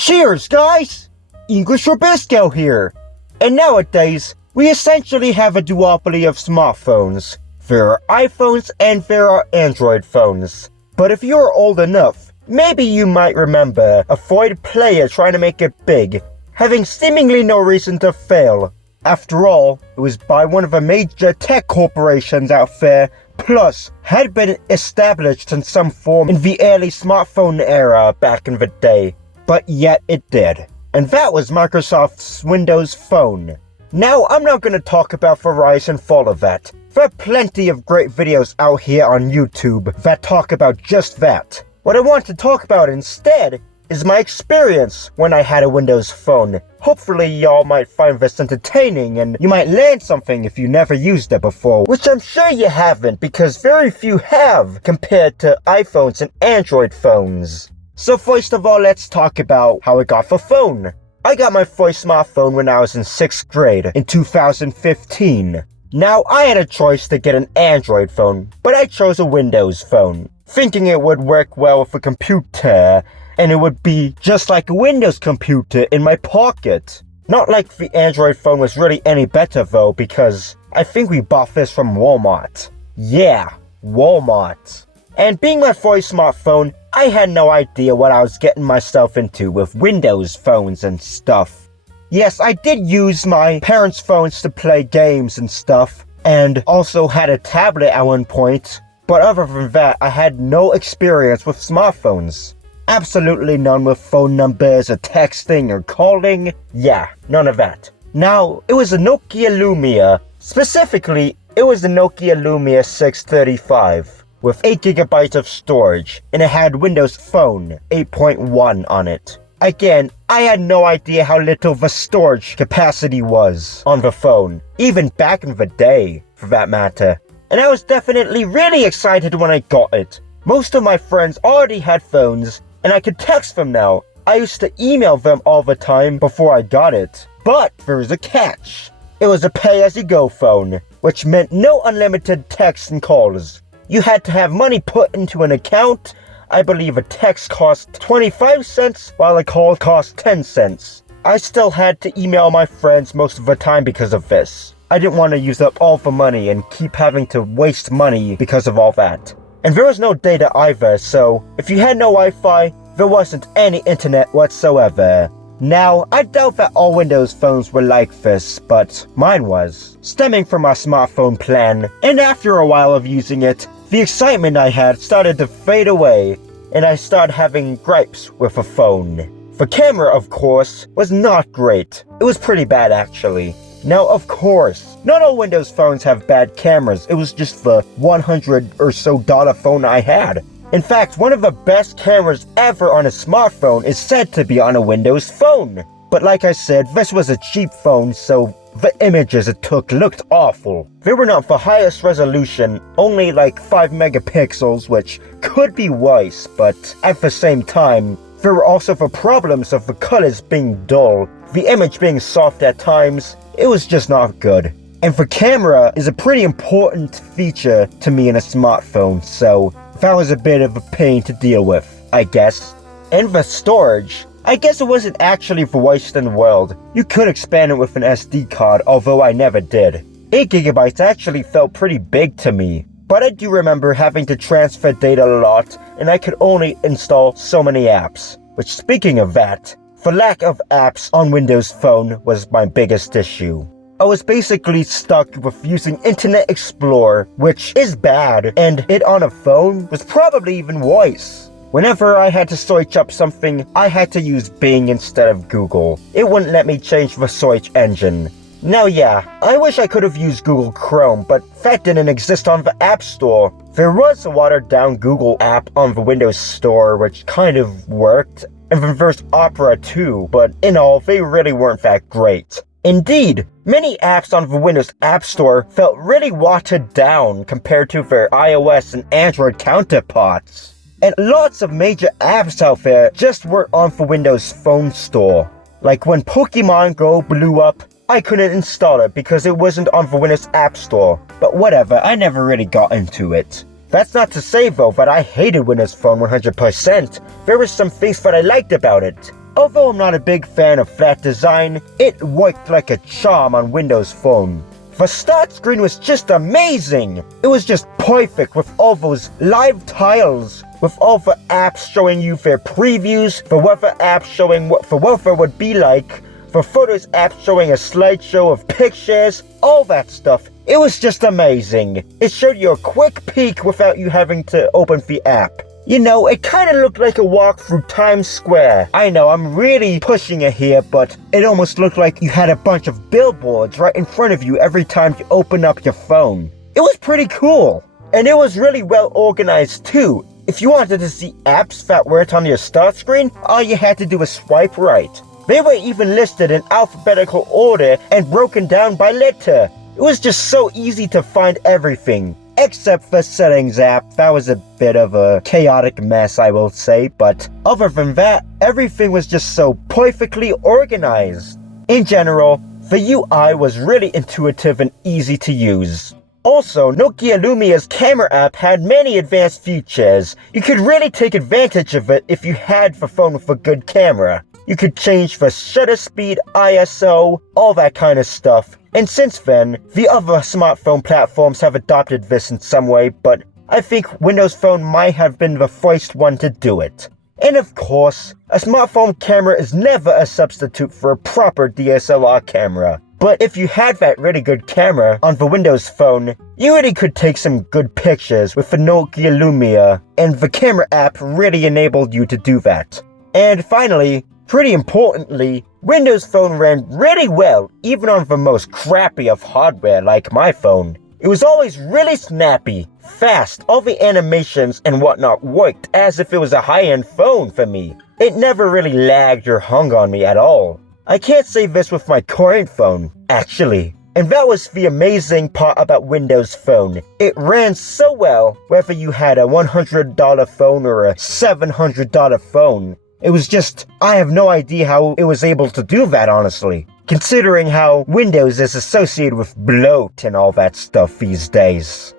Cheers, guys! English Rabisco here. And nowadays, we essentially have a duopoly of smartphones. There are iPhones and there are Android phones. But if you're old enough, maybe you might remember a Freud player trying to make it big, having seemingly no reason to fail. After all, it was by one of the major tech corporations out there, plus had been established in some form in the early smartphone era back in the day. But yet it did. And that was Microsoft's Windows Phone. Now, I'm not going to talk about the rise and fall of that. There are plenty of great videos out here on YouTube that talk about just that. What I want to talk about instead is my experience when I had a Windows Phone. Hopefully y'all might find this entertaining and you might learn something if you never used it before, which I'm sure you haven't because very few have compared to iPhones and Android phones. So first of all, let's talk about how I got the phone. I got my first smartphone when I was in 6th grade in 2015. Now, I had a choice to get an Android phone, but I chose a Windows phone, thinking it would work well with a computer, and it would be just like a Windows computer in my pocket. Not like the Android phone was really any better though, because I think we bought this from Walmart. Yeah, Walmart. And being my first smartphone, I had no idea what I was getting myself into with Windows phones and stuff. Yes, I did use my parents' phones to play games and stuff, and also had a tablet at one point, but other than that, I had no experience with smartphones. Absolutely none with phone numbers or texting or calling. Yeah, none of that. Now, it was a Nokia Lumia. Specifically, it was the Nokia Lumia 635. With 8GB of storage, and it had Windows Phone 8.1 on it. Again, I had no idea how little the storage capacity was on the phone, even back in the day, for that matter. And I was definitely really excited when I got it. Most of my friends already had phones, and I could text them now. I used to email them all the time before I got it. But there was a catch. It was a pay-as-you-go phone, which meant no unlimited texts and calls. You had to have money put into an account. I believe a text cost 25 cents while a call cost 10 cents. I still had to email my friends most of the time because of this. I didn't want to use up all the money and keep having to waste money because of all that. And there was no data either, so if you had no Wi-Fi, there wasn't any internet whatsoever. Now, I doubt that all Windows phones were like this, but mine was. Stemming from my smartphone plan, and after a while of using it, the excitement I had started to fade away, and I started having gripes with the phone. The camera, of course, was not great. It was pretty bad, actually. Now, of course, not all Windows phones have bad cameras. It was just the $100 or so phone I had. In fact, one of the best cameras ever on a smartphone is said to be on a Windows phone. But like I said, this was a cheap phone, so the images it took looked awful. They were not the highest resolution, only like 5 megapixels, which could be worse, but at the same time, there were also the problems of the colors being dull, the image being soft at times. It was just not good. And the camera is a pretty important feature to me in a smartphone, so that was a bit of a pain to deal with, I guess. And the storage, I guess it wasn't actually the worst in the world. You could expand it with an SD card, although I never did. 8GB actually felt pretty big to me. But I do remember having to transfer data a lot, and I could only install so many apps. Which, speaking of that, the lack of apps on Windows Phone was my biggest issue. I was basically stuck with using Internet Explorer, which is bad, and it on a phone was probably even worse. Whenever I had to search up something, I had to use Bing instead of Google. It wouldn't let me change the search engine. Now yeah, I wish I could have used Google Chrome, but that didn't exist on the App Store. There was a watered-down Google app on the Windows Store, which kind of worked, and then there's Opera too, but in all, they really weren't that great. Indeed, many apps on the Windows App Store felt really watered down compared to their iOS and Android counterparts. And lots of major apps out there just weren't on the Windows Phone Store. Like when Pokemon Go blew up, I couldn't install it because it wasn't on the Windows App Store. But whatever, I never really got into it. That's not to say though that I hated Windows Phone 100%. There were some things that I liked about it. Although I'm not a big fan of flat design, it worked like a charm on Windows Phone. The start screen was just amazing! It was just perfect with all those live tiles, with all the apps showing you their previews, the weather app showing what the weather would be like, the Photos app showing a slideshow of pictures, all that stuff. It was just amazing. It showed you a quick peek without you having to open the app. You know, it kinda looked like a walk through Times Square. I know, I'm really pushing it here, but it almost looked like you had a bunch of billboards right in front of you every time you open up your phone. It was pretty cool. And it was really well organized too. If you wanted to see apps that weren't on your start screen, all you had to do was swipe right. They were even listed in alphabetical order and broken down by letter. It was just so easy to find everything. Except the settings app, that was a bit of a chaotic mess, I will say, but other than that, everything was just so perfectly organized. In general, the UI was really intuitive and easy to use. Also, Nokia Lumia's camera app had many advanced features. You could really take advantage of it if you had the phone with a good camera. You could change the shutter speed, ISO, all that kind of stuff. And since then, the other smartphone platforms have adopted this in some way, but I think Windows Phone might have been the first one to do it. And of course, a smartphone camera is never a substitute for a proper DSLR camera. But if you had that really good camera on the Windows Phone, you really could take some good pictures with the Nokia Lumia, and the camera app really enabled you to do that. And finally, pretty importantly, Windows Phone ran really well, even on the most crappy of hardware like my phone. It was always really snappy, fast, all the animations and whatnot worked as if it was a high-end phone for me. It never really lagged or hung on me at all. I can't say this with my current phone, actually. And that was the amazing part about Windows Phone. It ran so well, whether you had a $100 phone or a $700 phone. It was just, I have no idea how it was able to do that, honestly. Considering how Windows is associated with bloat and all that stuff these days.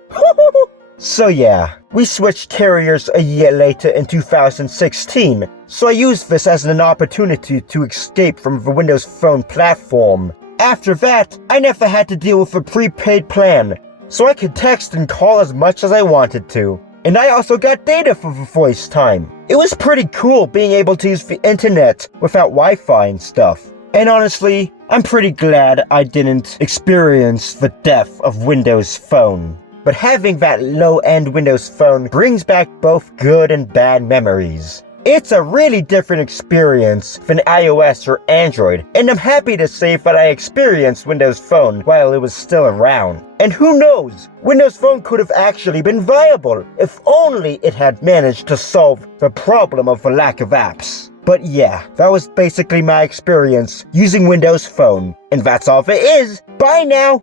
So yeah, we switched carriers a year later in 2016, so I used this as an opportunity to escape from the Windows Phone platform. After that, I never had to deal with a prepaid plan, so I could text and call as much as I wanted to. And I also got data for the first time. It was pretty cool being able to use the internet without Wi-Fi and stuff. And honestly, I'm pretty glad I didn't experience the death of Windows Phone. But having that low-end Windows Phone brings back both good and bad memories. It's a really different experience than iOS or Android, and I'm happy to say that I experienced Windows Phone while it was still around. And who knows, Windows Phone could have actually been viable if only it had managed to solve the problem of the lack of apps. But yeah, that was basically my experience using Windows Phone, and that's all there is. Bye now!